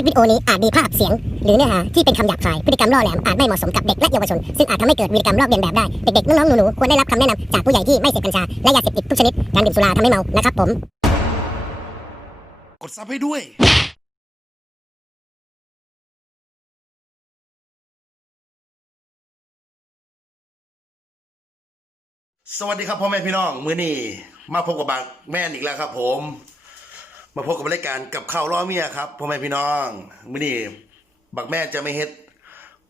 ลิปวิดีโอนี้อาจมีภาพเสียง หรือเนื้อหาที่เป็นคำหยาบคาย พฤติกรรมล่อแหลมอาจไม่เหมาะสมกับเด็กและเยาวชน ซึ่งอาจทำให้เกิดวีกรรมลอกเลียนแบบได้ เด็กๆ น้องๆ หนูๆ ควรได้รับคำแนะนำจากผู้ใหญ่ที่ไม่เสพกัญชา และยาเสพติดทุกชนิด การดื่มสุราทำให้เมา นะครับผม กดซับให้ด้วยสวัสดีครับพ่อแม่พี่น้อง มื้อนี้มาพบกับบางแม่นอีกแล้วครับผม มาพบกับรายการกับข้าวล้อเมียครับพ่อแม่พี่น้องมื้อนี้บักแม่จะไม่เฮ็ด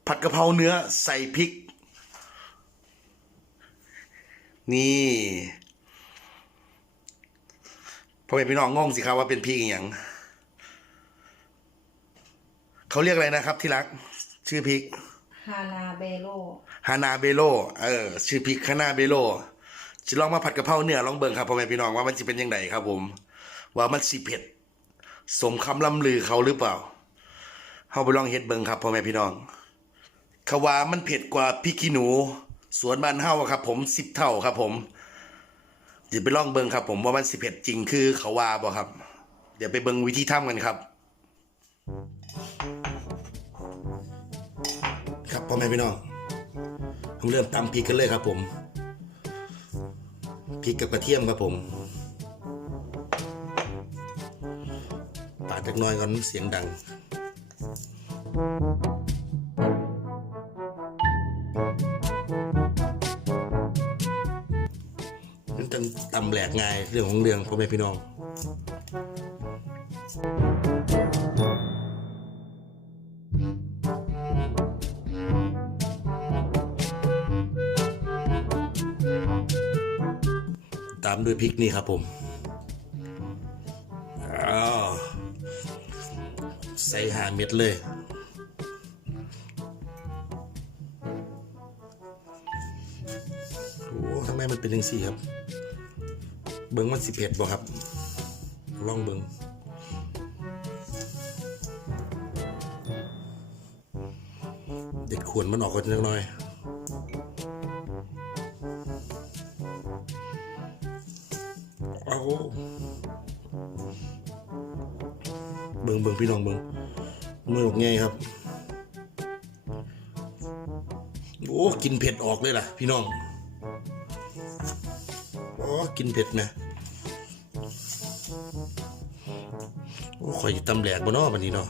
ผัดกะเพราเนื้อใส่พริก นี่พ่อแม่พี่น้องงงสิครับว่าเป็นพริกอหย่างเขาเรียกอะไรนะครับ ที่รัก ชื่อพริกฮานาเบโลฮานาเบโลเออ ชื่อพริกฮานาเบโลจะลองมาผัดกะเพราเนื้อลองเบิ่งครับพ่อแม่พี่น้องว่ามันจะเป็นยังไงครับผม ว่ามันสิเผ็ดสมคำล่ำลือเขาหรือเปล่าเฮาไปลองเฮ็ดเบิ่งครับพ่อแม่พี่น้องขาวามันเผ็ดกว่าพริกขี้หนู สวนบ้านเฮาครับ ผมสิบเท่าครับ ผมเดี๋ยวไปลองเบิ่งครับ ผมว่ามันสิเผ็ดจริงคือขาวาบ่ครับ เดี๋ยวไปเบิ่งวิธีทำกันครับ ครับพ่อแม่พี่น้องผมเริ่มตำพริกกันเลยครับ ผมพริกกับกระเทียมครับผม จักน้อยก่อนเสียงดังมันจะตำแหลกง่ายเรื่องของเรื่องพ่อแม่พี่น้องตามด้วยพริกนี่ครับผม ใส่หาเม็ดเลย โอ้ทำไมมันเป็นยังสี่ครับ เบิ้งมันสิเผ็ดบ่ครับ ลองเบิ้งเด็ดขวนมันออกก่อนจักหน่อยเอาเบิ่งเบิ่งพี่น้องเบิ่งมือออกไงครับ โอ้กินเผ็ดออกเลยล่ะ พี่น้องโอ้กินเผ็ดไหมโอ้ข่อยตำแหลกบ่นาะบัดนี้เนาะ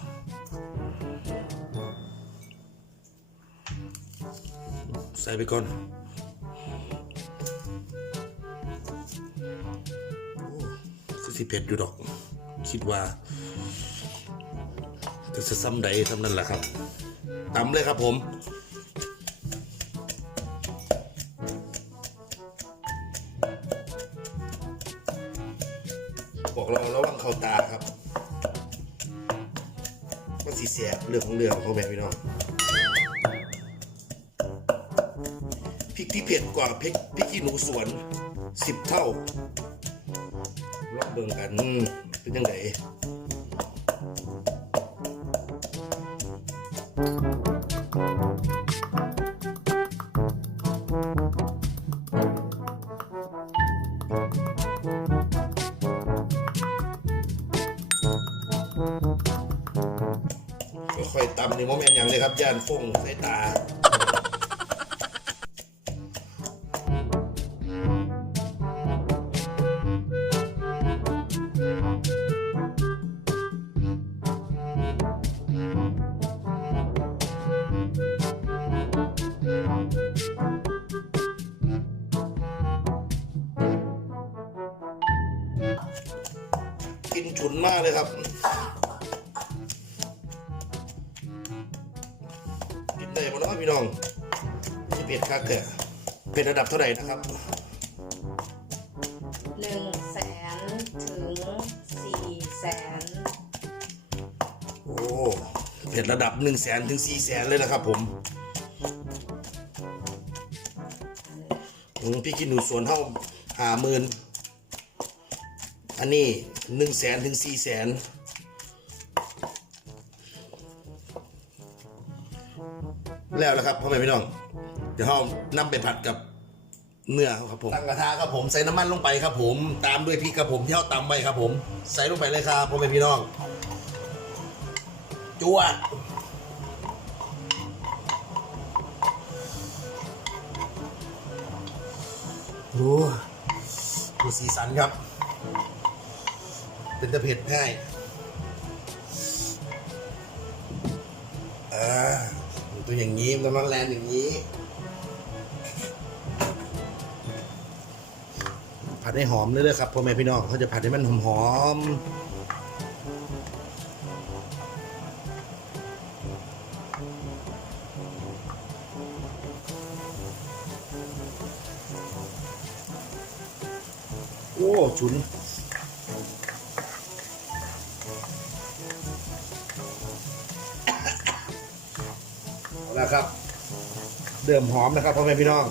ใส่ไปก่อนคือสิเผ็ดอยู่ดอก คิดว่า แต่จะซ้ำใดซ้ำนั่นแหละครับตำเลยครับผมบอกเราระวังเข้าตาครับมันสีเสียเรื่องของเรื่องของแบบพี่น้องพริกที่เผ็ดกว่าพริกพริกขี้หนูสวนสิบเท่าลองเบิ่งกันอืมเป็นยังไง ค่อยๆตำในโมเมนต์อย่างเลยครับย่านฟงสายตาากเลยครับ กินได้หมดแล้วพี่น้องที่เผ็ดคักแท้เผ็ดระดับเท่าไหร่นะครับหนึ่งแสนถึงสี่แสนโอ้เผ็ดระดับ1นึ่งแสนถึง4ี่แสนเลยนะครับผมอืมพี่กินหนูสวนเท่าหาหมื่น อันนี้หนึ่งแสนถึงสี่แสนแล้วนะครับพ่อแม่พี่น้อง เดี๋ยวเรานำไปผัดกับเนื้อครับผมตั้งกระทะครับผมใส่น้ำมันลงไปครับผม ตามด้วยพริกครับผมที่เราตำไว้ครับผม ใส่ลงไปเลยครับพ่อแม่พี่น้องจวดดูดูสีสันครับ เป็นตะเผ็ดง่ายอ่าตัวอย่างนี้มันต้องแรงอย่างนี้ ผัดให้หอมเลยๆครับพ่อแม่พี่น้องเขาจะผัดให้มันหอมๆโอ้ฉุน นะครับ เดิมหอมนะครับพ่อแม่พี่น้อง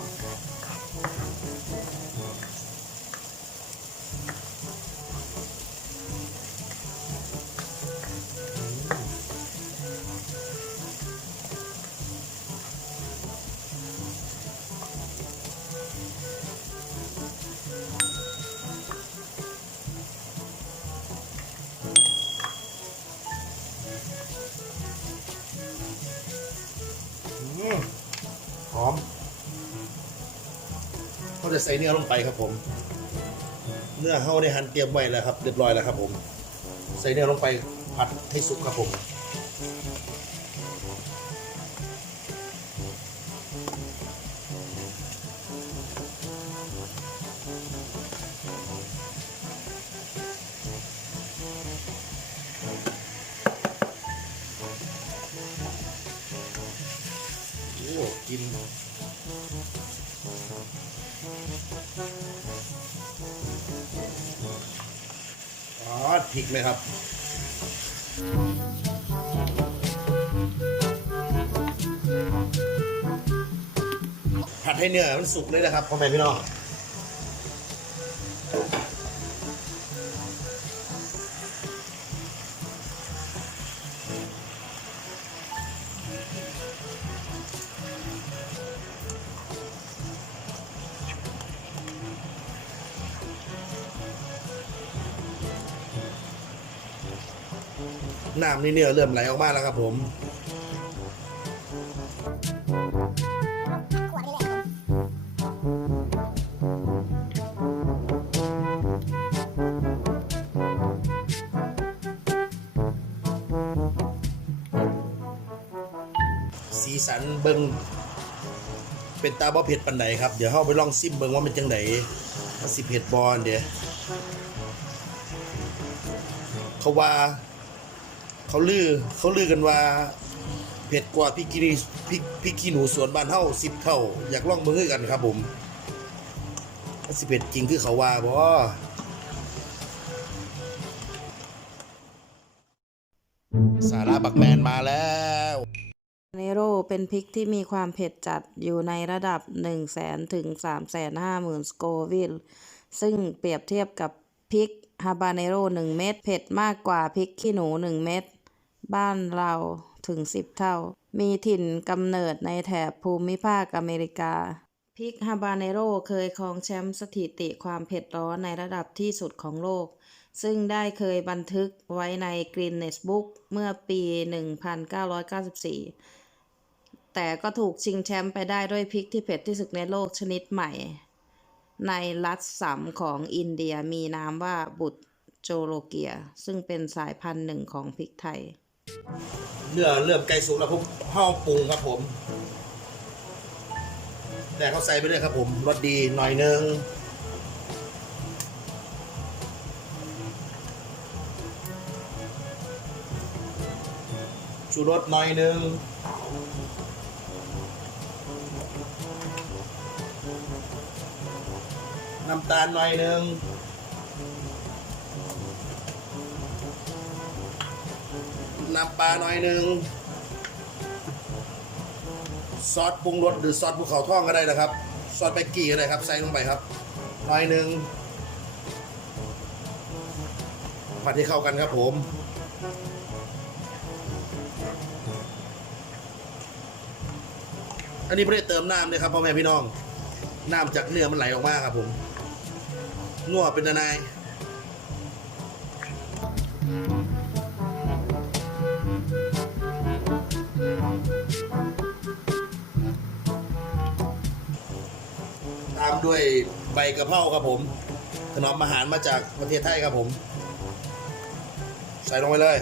จะใส่เนื้อลงไปครับผม เนื้อเขาได้หั่นเตรียมไว้แล้วครับเรียบร้อยแล้วครับผม ใส่เนื้อลงไปผัดให้สุกครับผม อ๋อพริกเลยครับผัดให้เนื้อมันสุกเลยนะครับพ่อแม่พี่น้อง น้ำนี่เนื้อเริ่มไหลออกมาแล้วครับผมสีสันเบิงเป็นตาบ่เผ็ดปันไหนครับ เดี๋ยวเข้าไปลองซิมเบิงว่ามันจังไหนมันสิเผ็ดบอลเดี๋ยวเขาว่า เขาลือเขาลือกันว่าเผ็ดกว่าพริกขี้หนูพริกพริกขี้หนูสวนบ้านเฮาสิบเท่า อยากลองเบิ่งคือกันครับผมสิเผ็ดจริงคือเขาว่าบ่สาระบักแมนมาแล้วเนโรเป็นพริกที่มีความเผ็ดจัดอยู่ในระดับ 1 0 0 0 0 0ถึง3 5 0 0 0 0 สโกวิล ซึ่งเปรียบเทียบกับพริกฮาบาเนโร1เม็ดเผ็ดมากกว่าพริกขี้หนู 1 เม็ด บ้านเราถึง10เท่า มีถิ่นกำเนิดในแถบภูมิภาคอเมริกาพริกฮาบาเนโรเคยครองแชมป์สถิติความเผ็ดร้อนในระดับที่สุดของโลก ซึ่งได้เคยบันทึกไว้ใน Guinness Book เมื่อปี 1994 แต่ก็ถูกชิงแชมป์ไปได้ด้วยพริกที่เผ็ดที่สุดในโลกชนิดใหม่ ในรัฐสัมของอินเดียมีนามว่าบุตรโจโลเกีย ซึ่งเป็นสายพันธุ์หนึ่งของพริกไทย เนื้อเริ่มใกล้สุกแล้วพวกข้าปรุงครับผม แต่เขาใส่ไปเลยครับผมรสดีหน่อยนึงชูรสหน่อยนึงน้ำตาลหน่อยนึง น้ำปลาหน่อยหนึ่งซอสปรุงรสหรือซอสภูเขาทองก็ได้นะครับ ซอสแบกกี้ก็ได้ครับ ใส่ลงไปครับหน่อยหนึ่งผัดให้เข้ากันครับผม อันนี้ไม่ได้เติมน้ำเลยครับพ่อแม่พี่น้อง น้ำจากเนื้อมันไหลออกมาครับผมนัวเป็นนายตามด้วยใบกระเพราครับผมถนอมอาหารมาจากประเทศไทยครับผม ใส่ลงไปเลย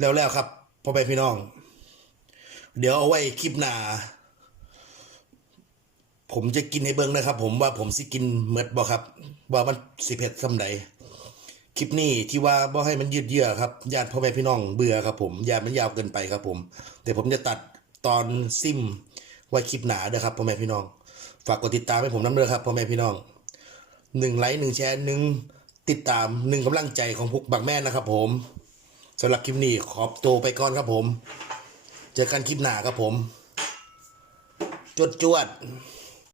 แล้วแล้วครับพ่อแม่พี่น้อง เดี๋ยวเอาไว้คลิปหน้าผมจะกินให้เบิ่งนะครับ ผมว่าผมสิกินเมดบ่ครับ ว่ามันสิเผ็ดสำใดคลิปนี้ที่ว่าบ่ให้มันยืดเยื้อครับญาติพ่อแม่พี่น้องเบื่อครับ ผมญาติมันยาวเกินไปครับ ผมแต่ผมจะตัดตอนซิมไว้คลิปหนาเด้อครับพ่อแม่พี่น้อง ฝากกดติดตามให้ผมน้ำเด้อครับพ่อแม่พี่น้องหนึ่งไลค์หนึ่งแชร์หนึ่งติดตามหนึ่งกำลังใจของพวกบักแม่นะครับ ผม สำหรับคลิปนี้ขอบตัวไปก่อนครับผม เจอกันคลิปหน้าครับผม จวดจวด